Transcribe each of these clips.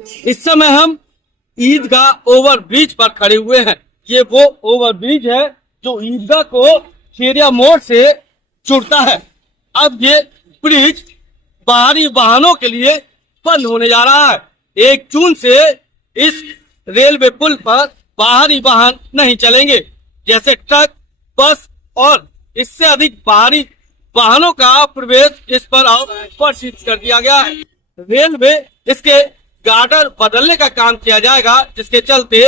इस समय हम ईदगाह ओवर ब्रिज पर खड़े हुए हैं। ये वो ओवर ब्रिज है जो ईदगाह को खेरिया मोड़ से जुड़ता है। अब ये ब्रिज बाहरी वाहनों के लिए बंद होने जा रहा है। 1 जून से इस रेलवे पुल पर बाहरी वाहन नहीं चलेंगे, जैसे ट्रक, बस और इससे अधिक बाहरी वाहनों का प्रवेश इस पर प्रतिबंधित कर दिया गया है। रेलवे इसके गार्डर बदलने का काम किया जाएगा, जिसके चलते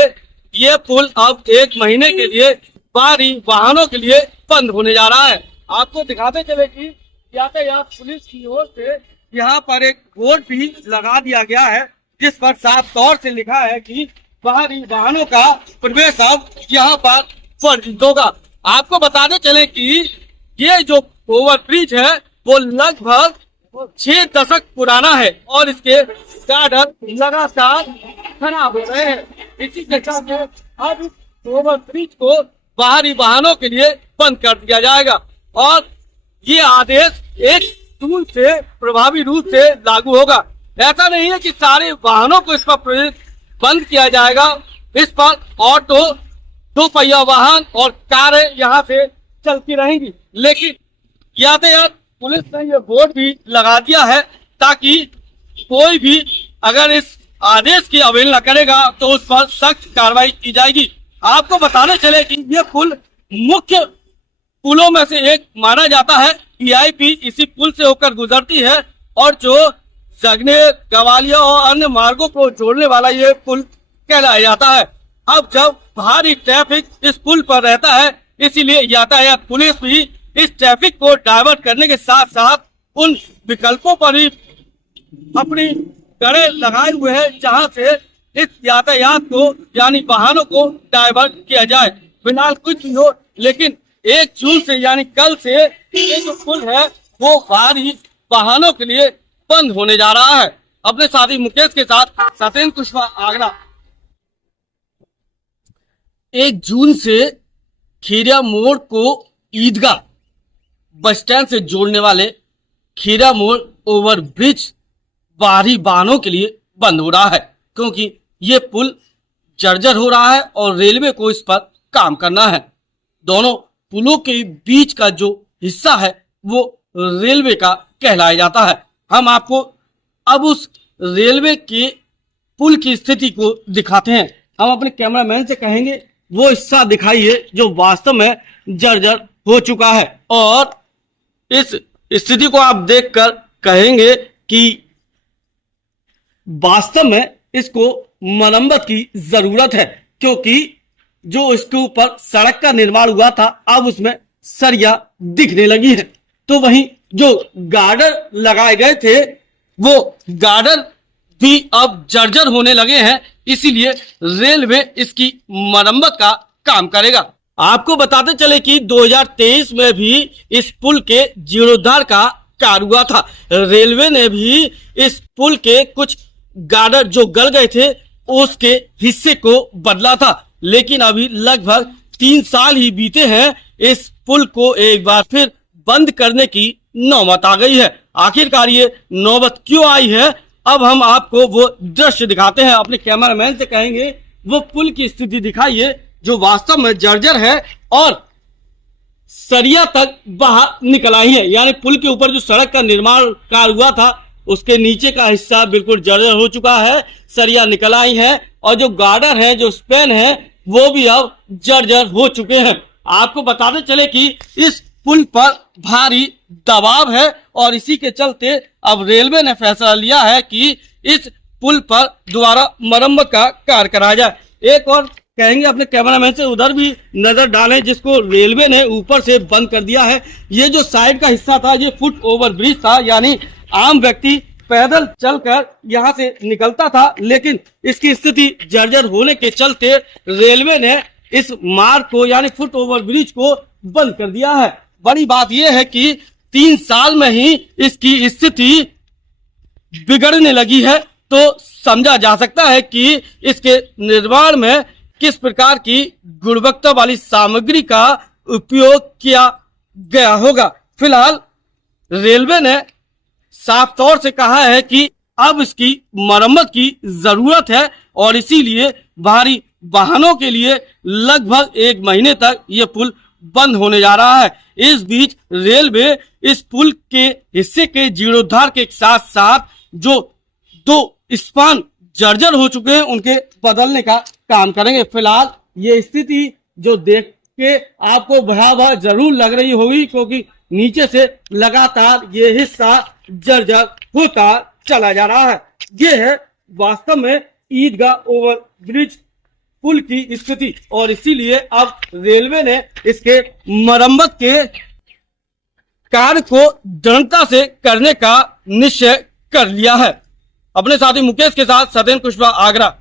ये पुल अब 1 महीने के लिए बाहरी वाहनों के लिए बंद होने जा रहा है। आपको दिखाते चले कि यातायात पुलिस की ओर से यहाँ पर एक बोर्ड भी लगा दिया गया है, जिस पर साफ तौर से लिखा है कि बाहरी वाहनों का प्रवेश अब यहाँ पर वर्जित होगा। आपको बताते चले कि ये जो ओवर ब्रिज है वो लगभग 6 दशक पुराना है और इसके गार्डर लगातार खराब हो रहे हैं। इसी के चलते अब इस ओवर ब्रिज को बाहरी वाहनों के लिए बंद कर दिया जाएगा और ये आदेश 1 जून से प्रभावी रूप से लागू होगा। ऐसा नहीं है कि सारे वाहनों को इस पर प्रवेश बंद किया जाएगा। इस पर ऑटो, 2 पहिया वाहन और कारें यहाँ से चलती रहेंगी, लेकिन यातायात पुलिस ने ये बोर्ड भी लगा दिया है ताकि कोई भी अगर इस आदेश की अवहेलना करेगा तो उस पर सख्त कार्रवाई की जाएगी। आपको बताने चले कि ये पुल मुख्य पुलों में से एक माना जाता है। वीआईपी इसी पुल से होकर गुजरती है और जो जगनेर, गवालिया और अन्य मार्गों को जोड़ने वाला ये पुल कहलाया जाता है। अब जब भारी ट्रैफिक इस पुल पर रहता है, इसीलिए यातायात पुलिस भी इस ट्रैफिक को डाइवर्ट करने के साथ साथ उन विकल्पों पर ही अपनी कड़े लगाए हुए हैं जहां से इस यातायात को यानी वाहनों को डाइवर्ट किया जाए। फिलहाल कुछ भी हो, लेकिन 1 जून से यानी कल से ये जो पुल है वो भारी वाहनों के लिए बंद होने जा रहा है। अपने साथी मुकेश के साथ सत्येंद्र कुशवाहा, आगरा। 1 जून से खेरिया मोड़ को ईदगाह बस स्टैंड से जोड़ने वाले खेरिया मोड़ ओवर ब्रिज बाहरी वाहनों के लिए बंद हो रहा है, क्योंकि ये पुल जर्जर हो रहा है और रेलवे को इस पर काम करना है। दोनों पुलों के बीच का जो हिस्सा है वो रेलवे का कहलाया जाता है। हम आपको अब उस रेलवे के पुल की स्थिति को दिखाते हैं। हम अपने कैमरामैन से कहेंगे वो हिस्सा दिखाइए जो वास्तव में जर्जर हो चुका है और इस स्थिति को आप देखकर कहेंगे कि वास्तव में इसको मरम्मत की जरूरत है, क्योंकि जो इसके ऊपर सड़क का निर्माण हुआ था अब उसमें सरिया दिखने लगी है। तो वहीं जो गार्डर लगाए गए थे वो गार्डर भी अब जर्जर होने लगे हैं, इसीलिए रेलवे इसकी मरम्मत का काम करेगा। आपको बताते चले कि 2023 में भी इस पुल के जीर्णोद्धार का कार्य हुआ था। रेलवे ने भी इस पुल के कुछ गार्डर जो गल गए थे उसके हिस्से को बदला था, लेकिन अभी लगभग 3 साल ही बीते हैं, इस पुल को एक बार फिर बंद करने की नौबत आ गई है। आखिरकार ये नौबत क्यों आई है, अब हम आपको वो दृश्य दिखाते हैं। अपने कैमरामैन से कहेंगे वो पुल की स्थिति दिखाइए जो वास्तव में जर्जर है और सरिया तक बाहर निकल आई है। यानी पुल के ऊपर जो सड़क का निर्माण कार्य हुआ था उसके नीचे का हिस्सा बिल्कुल जर्जर हो चुका है, सरिया निकल आई है और जो गार्डर है, जो स्पैन है, वो भी अब जर्जर हो चुके हैं। आपको बताते चले कि इस पुल पर भारी दबाव है और इसी के चलते अब रेलवे ने फैसला लिया है कि इस पुल पर दोबारा मरम्मत का कार्य कराया जाए। एक और कहेंगे अपने कैमरामैन से उधर भी नजर डालें जिसको रेलवे ने ऊपर से बंद कर दिया है। ये जो साइड का हिस्सा था ये फुट ओवर ब्रिज था, यानी आम व्यक्ति पैदल चलकर यहाँ से निकलता था, लेकिन इसकी स्थिति जर्जर होने के चलते रेलवे ने इस मार्ग को यानी फुट ओवर ब्रिज को बंद कर दिया है। बड़ी बात यह है कि 3 साल में ही इसकी स्थिति बिगड़ने लगी है, तो समझा जा सकता है कि इसके निर्माण में किस प्रकार की गुणवत्ता वाली सामग्री का उपयोग किया गया होगा। फिलहाल रेलवे ने साफ तौर से कहा है कि अब इसकी मरम्मत की जरूरत है और इसीलिए भारी वाहनों के लिए लगभग 1 महीने तक ये पुल बंद होने जा रहा है। इस बीच रेलवे इस पुल के हिस्से के जीर्णोद्धार के साथ साथ जो 2 स्पान जर्जर हो चुके हैं उनके बदलने का काम करेंगे। फिलहाल ये स्थिति जो देख के आपको भयावह जरूर लग रही होगी, क्योंकि नीचे से लगातार ये हिस्सा जर्जर होता चला जा रहा है। ये है वास्तव में ईदगाह ओवर ब्रिज पुल की स्थिति और इसीलिए अब रेलवे ने इसके मरम्मत के कार्य को दृढ़ता से करने का निश्चय कर लिया है। अपने साथी मुकेश के साथ सत्येंद्र कुशवाहा, आगरा।